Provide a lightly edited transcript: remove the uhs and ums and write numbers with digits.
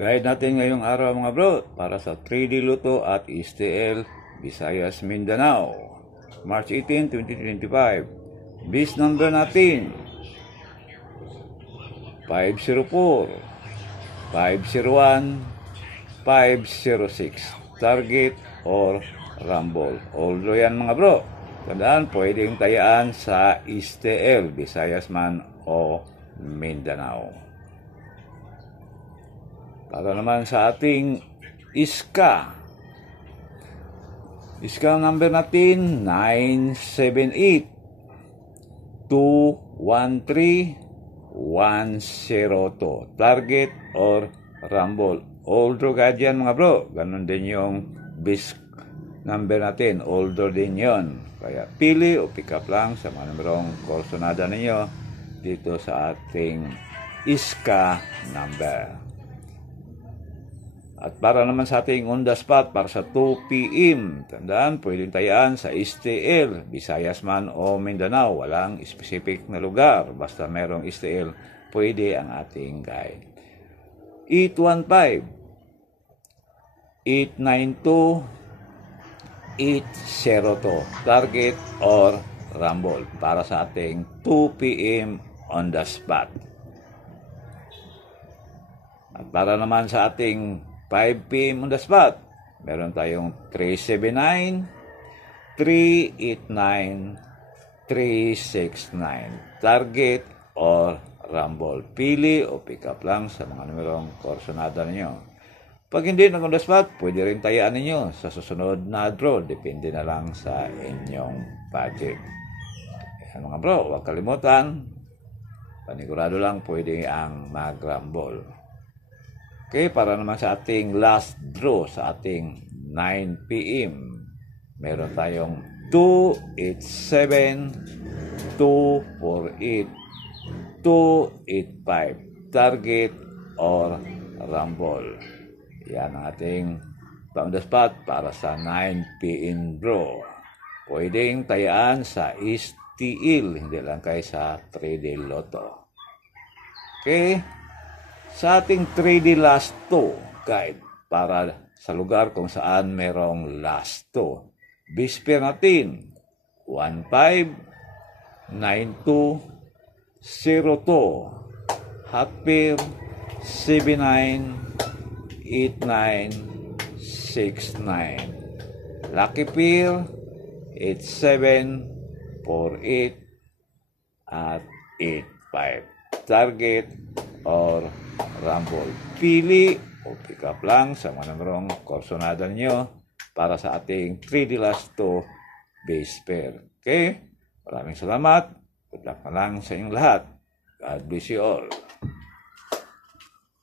Guide natin ngayong araw mga bro para sa 3D Luto at STL Visayas Mindanao March 18, 2025. Bis number natin 504 501 506. Target or rumble. Although yan mga bro, tandaan pwedeng tayaan sa STL Visayas man o Mindanao. Para naman sa ating iska number natin 978-213-102. Target or rumble. Although guardian mga bro, ganun din yung bis number natin, although din yon. Kaya pili o pick up lang sa mga numerong korsonada ninyo dito sa ating iska number. At para naman sa ating on the spot para sa 2 p.m. Tandaan, pwedeng tayaan sa STL, Visayas man o Mindanao. Walang specific na lugar. Basta merong STL, pwede ang ating guide. 815-892-802. Target or rumble para sa ating 2 p.m. on the spot. At para naman sa ating 5 p.m. on the spot, meron tayong 379-389-369. Target or rumble. Pili o pick up lang sa mga numerong korsonada ninyo. Pag hindi na on the spot, pwede rin tayaan ninyo sa susunod na draw. Depende na lang sa inyong budget. Ayan mga bro, huwag kalimutan. Panigurado lang pwede ang mag-rumble. Okay, para naman sa ating last draw sa ating 9 p.m. Meron tayong 287, 248, 285. Target or rumble. Yan ang ating on the spot para sa 9 p.m. draw. Pwedeng tayaan sa STL, hindi lang kayo sa 3D Lotto. Okay. Sa ating 3D last 2 guide para sa lugar kung saan merong last 2. Bisper natin 159202. Hot pair 798969. Lucky pair 8748 at 85. Target or rumble. Pili o pick up lang sa mga numerong korsonada nyo para sa ating 3D last 2 base pair. Okay? Maraming salamat. Good luck na lang sa inyong lahat. God bless you all.